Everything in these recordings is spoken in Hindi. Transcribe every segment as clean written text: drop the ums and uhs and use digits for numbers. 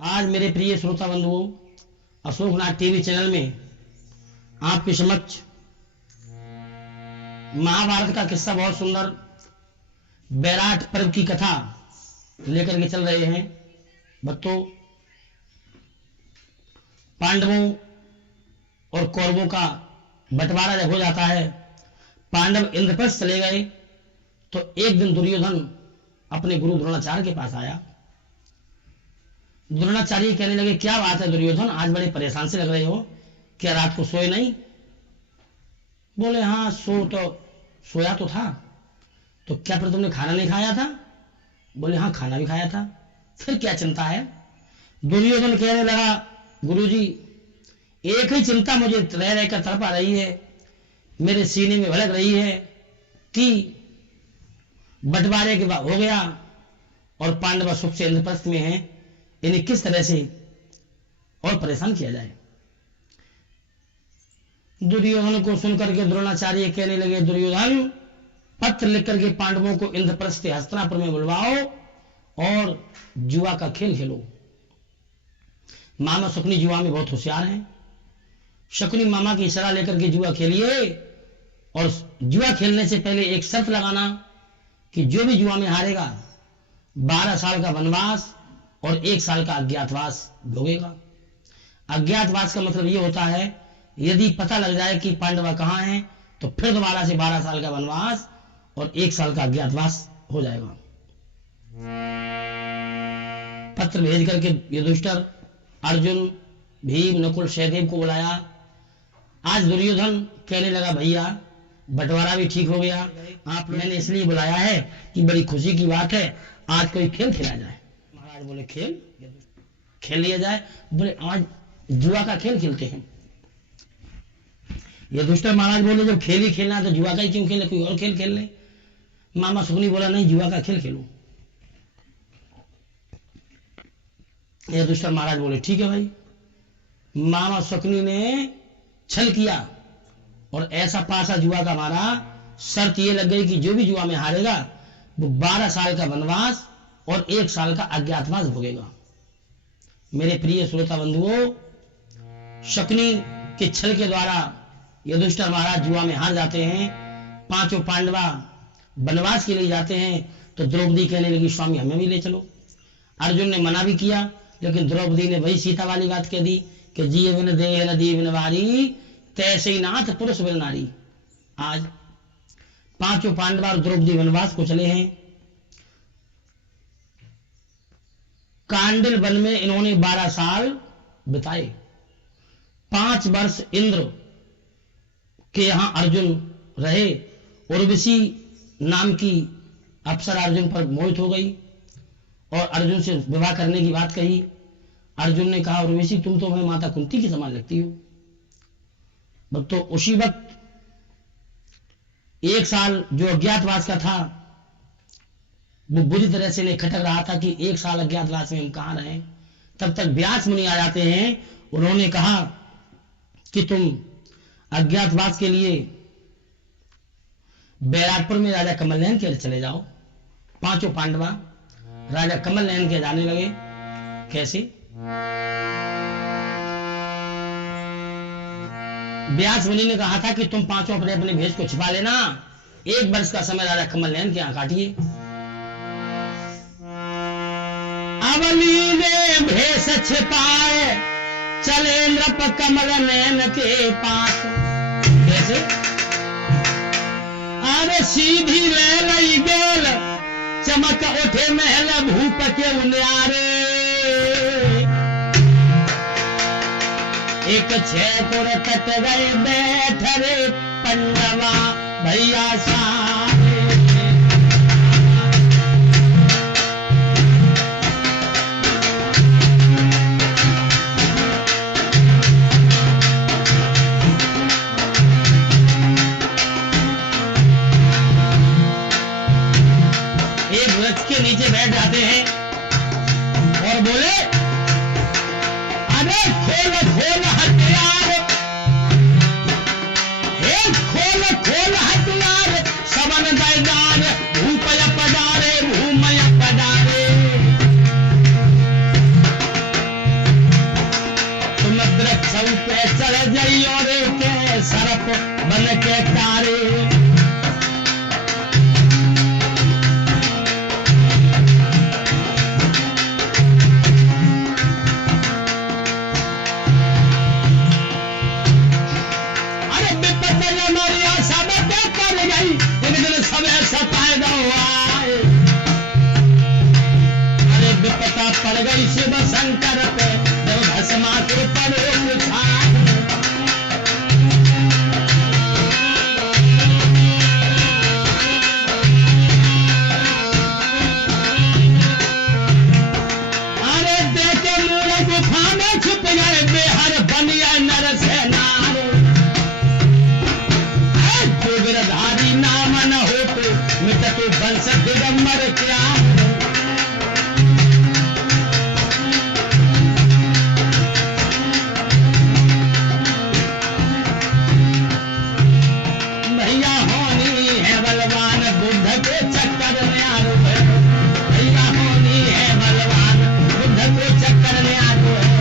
आज मेरे प्रिय श्रोता बंधुओं, अशोकनाथ टीवी चैनल में आपके समक्ष महाभारत का किस्सा, बहुत सुंदर बैराट पर्व की कथा लेकर के चल रहे हैं। भक्तों, पांडवों और कौरवों का बंटवारा जब हो जाता है, पांडव इंद्रप्रस्थ चले गए, तो एक दिन दुर्योधन अपने गुरु द्रोणाचार्य के पास आया। द्रोणाचार्य कहने लगे, क्या बात है दुर्योधन, आज बड़े परेशान से लग रहे हो, क्या रात को सोए नहीं? बोले, हाँ सोया तो था। तो क्या फिर तुमने खाना नहीं खाया था? बोले, हाँ खाना भी खाया था। फिर क्या चिंता है? दुर्योधन कहने लगा, गुरुजी एक ही चिंता मुझे रह रहकर तड़पा रही है, मेरे सीने में भड़क रही है कि बंटवारे के बाद हो गया और पांडव सुख से इंद्रप्रस्थ में हैं, इन्हें किस तरह से और परेशान किया जाए। दुर्योधन को सुनकर के द्रोणाचार्य कहने लगे, दुर्योधन पत्र लिख करके पांडवों को इंद्रप्रस्थ हस्तिनापुर में बुलवाओ और जुआ का खेल खेलो। मामा शकुनी जुआ में बहुत होशियार हैं। शकुनी मामा की सलाह लेकर के जुआ खेलिए और जुआ खेलने से पहले एक शर्त लगाना कि जो भी जुआ में हारेगा 12 साल का वनवास और 1 साल का अज्ञातवास भोगेगा। अज्ञातवास का मतलब यह होता है, यदि पता लग जाए कि पांडवा कहां हैं, तो फिर दोबारा से 12 साल का वनवास और 1 साल का अज्ञातवास हो जाएगा। पत्र भेज करके युधिष्ठिर, अर्जुन, भीम, नकुल, सहदेव को बुलाया। आज दुर्योधन कहने लगा, भैया बंटवारा भी ठीक हो गया, आप मैंने इसलिए बुलाया है कि बड़ी खुशी की बात है, आज कोई खेल खेला जाए। महाराज बोले, खेल लिया जाए? बोले, आज जुआ का खेल खेलते हैं। युधिष्ठिर महाराज बोले, जब खेल ही खेलना है तो जुआ का ही क्यों खेले, कोई और खेल खेल ले। मामा शकुनी बोला, नहीं जुआ का खेल खेलो। युधिष्ठिर महाराज बोले, ठीक है भाई। मामा शकुनी ने छल किया और ऐसा पासा जुआ का मारा, शर्त ये लग गई कि जो भी जुआ में हारेगा वो 12 साल का वनवास और 1 साल का अज्ञातवास भोगेगा। मेरे प्रिय श्रोता बंधुओं, शकुनी के छल के द्वारा युधिष्ठिर महाराज जुआ में हार जाते हैं। 5 पांडवा वनवास के लिए जाते हैं, तो द्रौपदी कहने लगी, स्वामी हमें भी ले चलो। अर्जुन ने मना भी किया, लेकिन द्रौपदी ने वही सीता वाली बात कह दी कि जिये बिन देह नदी बिन वारी, तैसे ही नाथ पुरुष बिन नारी। आज 5 पांडवा और द्रौपदी वनवास को चले हैं। कांडिल वन में इन्होंने 12 साल बिताए। 5 वर्ष इंद्र के यहां अर्जुन रहे। उर्वशी नाम की अप्सरा अर्जुन पर मोहित हो गई और अर्जुन से विवाह करने की बात कही। अर्जुन ने कहा, उर्वशी तुम तो हमें माता कुंती की समान लगती हो। तो उसी वक्त 1 साल जो अज्ञातवास का था वो बुरी तरह से नहीं खटक रहा था कि 1 साल अज्ञातवास में हम कहां रहे। तब तक व्यास मुनि आ जाते हैं। उन्होंने कहा कि तुम अज्ञातवास के लिए बैराटपुर में राजा कमलनयन के चले जाओ। 5 पांडवा राजा कमलनयन के जाने लगे। कैसे? व्यास मुनि ने कहा था कि तुम 5 अपने अपने भेष को छिपा लेना, 1 वर्ष का समय राजा कमलनयन के यहां काटिए। अवली ने भेष छिपाए, चले नृप कमलनयन के पास। कैसे? अरे सीधी ले लई गेल, चमक उठे महल भूप के उन्यारे। एक 6 कोर कट गए बैठ रे पंडवा भैया सारे। एक वृक्ष के नीचे बैठ जाते हैं और बोले, अरे खोल खोल हथियार, खोल हथियार, सबन बैदार, भूपय पधारे, भूमय पधारे। सर्प बन के तारे। अरे विपत मरिया सब पे कर गई, एक दिन सब सताए हुआ। अरे विपता पड़ गई शिव शंकर पे, जब भस्मासुर पड़े उछाल। अरे देखे मूल गुफा में छुप गए, बेहर बनिया नर से नार। जो गिरधारी नाम न हो तो मिट तो वंश दिगंबर क्या। भैया होनी है बलवान, बुद्ध के चक्कर में आरो है। भैया होनी है बलवान, बुद्ध के चक्कर में आरो है।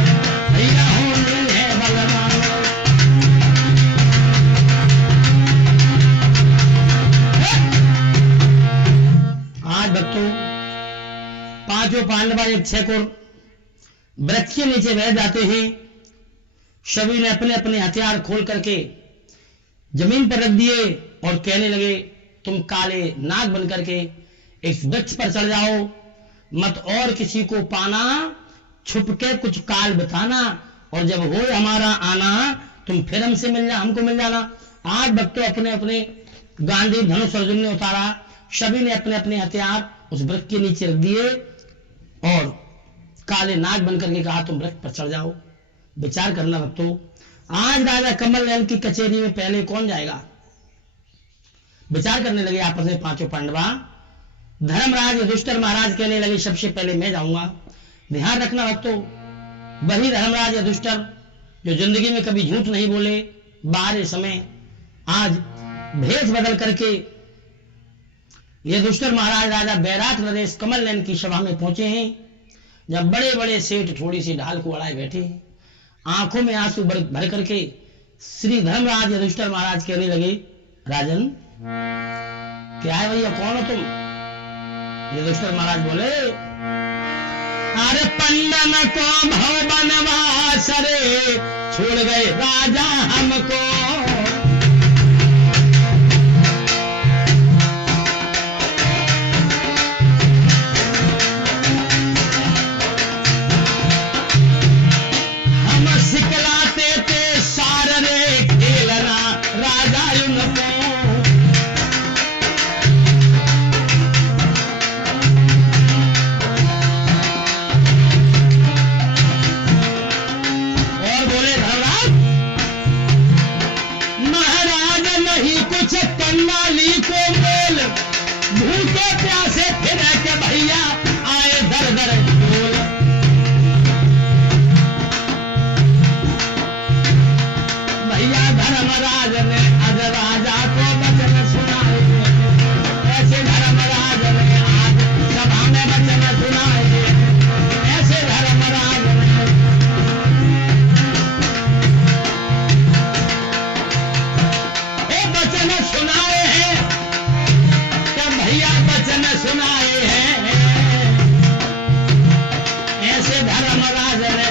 भैया होनी है बलवान। आज भक्तों, पांचों पांडव एक छेकोर वृक्ष के नीचे बैठ जाते हैं। सभी ने अपने अपने हथियार खोल करके जमीन पर रख दिए और कहने लगे, तुम काले नाग बन करके इस वृक्ष पर चढ़ जाओ, मत और किसी को पाना, छुप के कुछ काल बिताना, और जब हो हमारा आना तुम फिर हमसे मिल जा, हमको मिल जाना। आज भक्तों अपने अपने गांधी धनुष अर्जुन ने उतारा, सभी ने अपने अपने हथियार उस वृक्ष के नीचे रख दिए और काले नाग बन करके कहा, तुम वृक्ष पर चढ़ जाओ। विचार करना भक्तों, आज राजा कमल नयन की कचेरी में पहले कौन जाएगा? विचार करने लगे आपस में पांचों पांडवा। धर्मराज युधिष्ठिर महाराज कहने लगे, सबसे पहले मैं जाऊंगा। ध्यान रखना भक्तों, वही धर्मराज युधिष्ठिर जो जिंदगी में कभी झूठ नहीं बोले, बाहर समय आज भेष बदल करके युधिष्ठिर महाराज राजा बैराट नरेश कमल नयन की सभा में पहुंचे हैं। जब बड़े बड़े सेठ थोड़ी सी ढाल को अड़ाए बैठे हैं, आंखों में आंसू भर करके श्री धर्मराज युधिष्ठिर महाराज कहने लगे, राजन क्या है भैया, कौन हो तुम? युधिष्ठिर महाराज बोले, अरे पंडन को भव बनवास रे, छोड़ गए राजा हमको। सिखलाते थे सारे खेलना राजा उनको। और बोले धर्मराज, महाराज नहीं कुछ कंगाली को बोल, भूखे प्यासे फिर के भैया आए दर दर बोल। धर्मराज ने आज राजा को वचन सुनाए, ऐसे धर्मराज ने आज सभा में वचन सुनाए, ऐसे धर्मराज ने। वचन सुनाए हैं क्या भैया, वचन सुनाए हैं, ऐसे धर्मराज ने।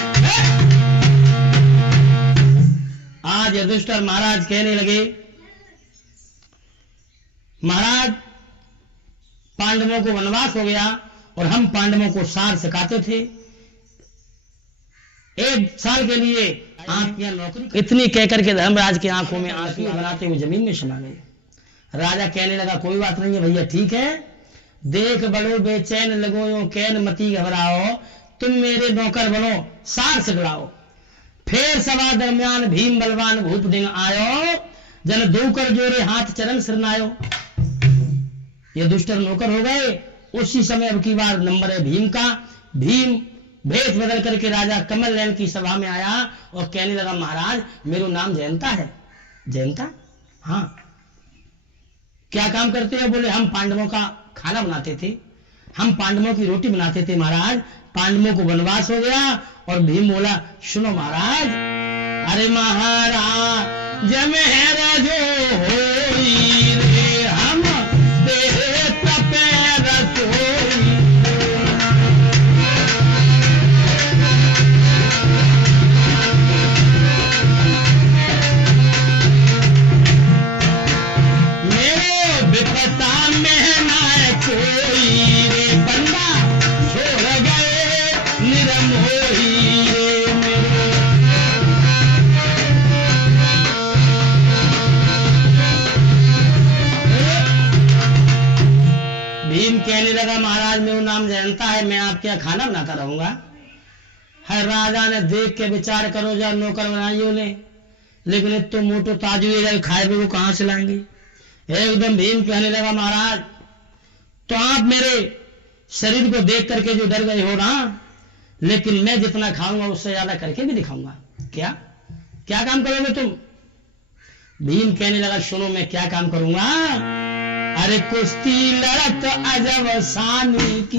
आज युधिष्ठिर महाराज कहने लगे, महाराज पांडवों को वनवास हो गया और हम पांडवों को सार सिखाते थे, 1 साल के लिए आप यहाँ नौकरी। इतनी कहकर के धर्मराज की आंखों में आंसू बनाते हुए जमीन में समा गए। राजा कहने लगा, कोई बात नहीं है भैया, ठीक है, देख बड़ो बेचैन लगो यो कैन मती घबराओ, तुम मेरे नौकर बनो, सार सिखलाओ। फिर सभा दरमियान भीम बलवान भूप दिन आयो, जन दोकर जोरे हाथ चरण सिरनायो। ये दुष्टर नौकर हो गए। उसी समय अब की बार नंबर है भीम का। भीम भेष बदल करके राजा कमल नयन की सभा में आया और कहने लगा, महाराज मेरा नाम जयंता है। जयंता? हाँ। क्या काम करते हो? बोले हम पांडवों का खाना बनाते थे, हम पांडवों की रोटी बनाते थे महाराज, पांडवों को वनवास हो गया। और भीम बोला, सुनो महाराज, अरे महाराज जमेर जो होई रे हम देह तपेर सोई। मेरे विपता में ना कोई रे बंदा छोड़ गए निरमोही रे मेरे। भीम कहने लगा महाराज मेरा नाम जानता है, मैं आपके यहाँ खाना बनाता रहूंगा। हर राजा ने देख के विचार करो जा नौकर बनाइयो ले, लेकिन एक तो मोटो ताजू ये खाए भी वो कहां से लाएंगे। एकदम भीम कहने लगा महाराज तो आप मेरे शरीर को देख करके जो डर गए हो ना, लेकिन मैं जितना खाऊंगा उससे ज्यादा करके भी दिखाऊंगा। क्या क्या काम करोगे तुम? भीम कहने लगा सुनो मैं क्या काम करूंगा। अरे कुश्ती लड़त अजब सानी की,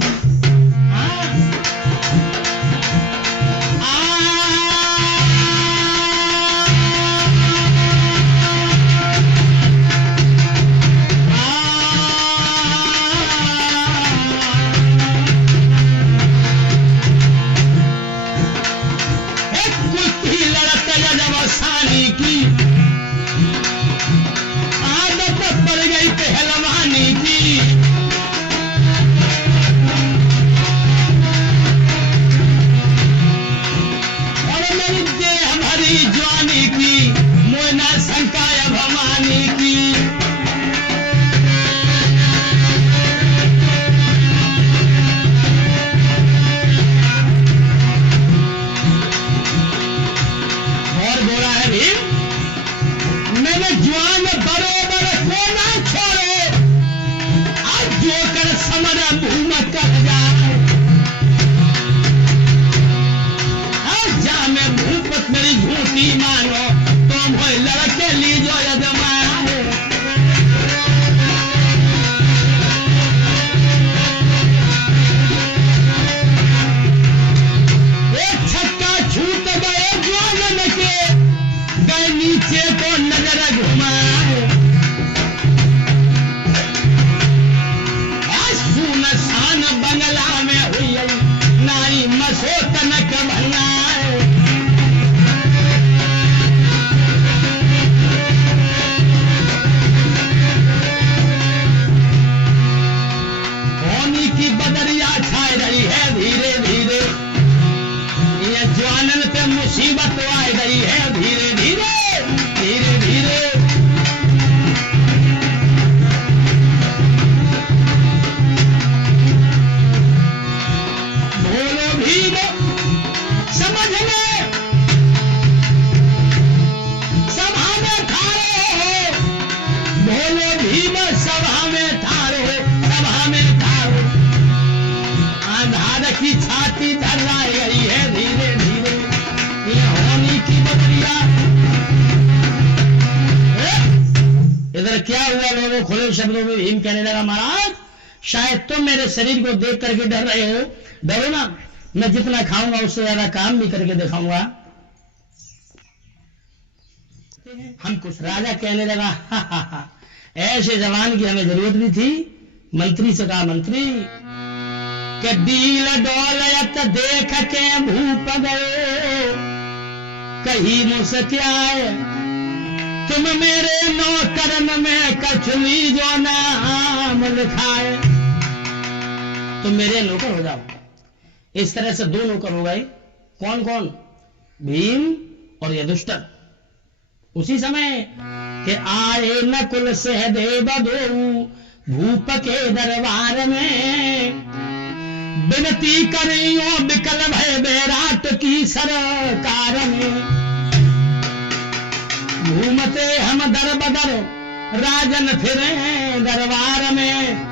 की आदत पड़ गई पहलवानी की। और मेरी देह भरी जवानी की, मोना शंकाय भवानी की। और बोला है भीम मैंने जवान बरोबर को ना छोड़े, आज जो कर समर भूम कर जाए। जा मैं भूपत मेरी झूठी मानो तो मोह लड़के लीजो यजमान। एक छक्का छूट गए जवान के, गए नीचे को नजर घुमाए। सुनसान बंगला में हुई नाई मसो तनक भंगाए। होनी की बदरिया छाई रही है धीरे धीरे, ये जवानन पे मुसीबत आई रही है धीरे धीरे धीरे धीरे। बोलो भीम समझ में सभा में ठाड़ो हो, बोलो भीम सभा में ठाड़ो, सभा में ठाड़ो। आंधार की छाती धराई गई है धीरे धीरे, ये होनी की बदरिया। इधर क्या हुआ लोगों? खुले शब्दों में भीम कहने लगा महाराज शायद तुम मेरे शरीर को देख करके डर रहे हो। डरो ना, मैं जितना खाऊंगा उससे ज्यादा काम भी करके दिखाऊंगा। हम कुछ राजा कहने लगा हा हा हा, ऐसे जवान की हमें जरूरत भी थी। मंत्री से कहा मंत्री के डील डोलयत देख के भूप गए, कहीं मुस्क्याए तुम मेरे नौकरन में कछुली जो नाम लिखाए। तुम मेरे नौकर हो जाओ। इस तरह से दो नौकर हो गए। कौन कौन? भीम और युधिष्ठिर। उसी समय के आए नकुल सहदेव दो भूप के दरबार में, विनती करियो विकल भय बैराट की सरकार में। घूमते हम दर बदर राजन फिरे दरबार में,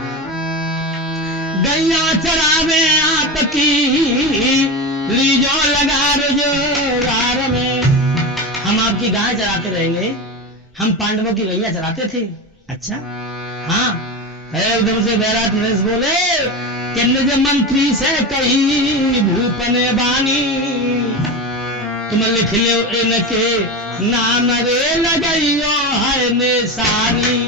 गैया चरावे आपकी लीजो लगा रोजगार में। हम आपकी गाय चराते रहेंगे। हम पांडवों की गैया चराते थे। अच्छा हाँ। एकदम से बैराट नरेश बोले कि निज मंत्री से कही भूप ने बानी, तुम लिख लो इनके नाम रे लगइयो है ने सारी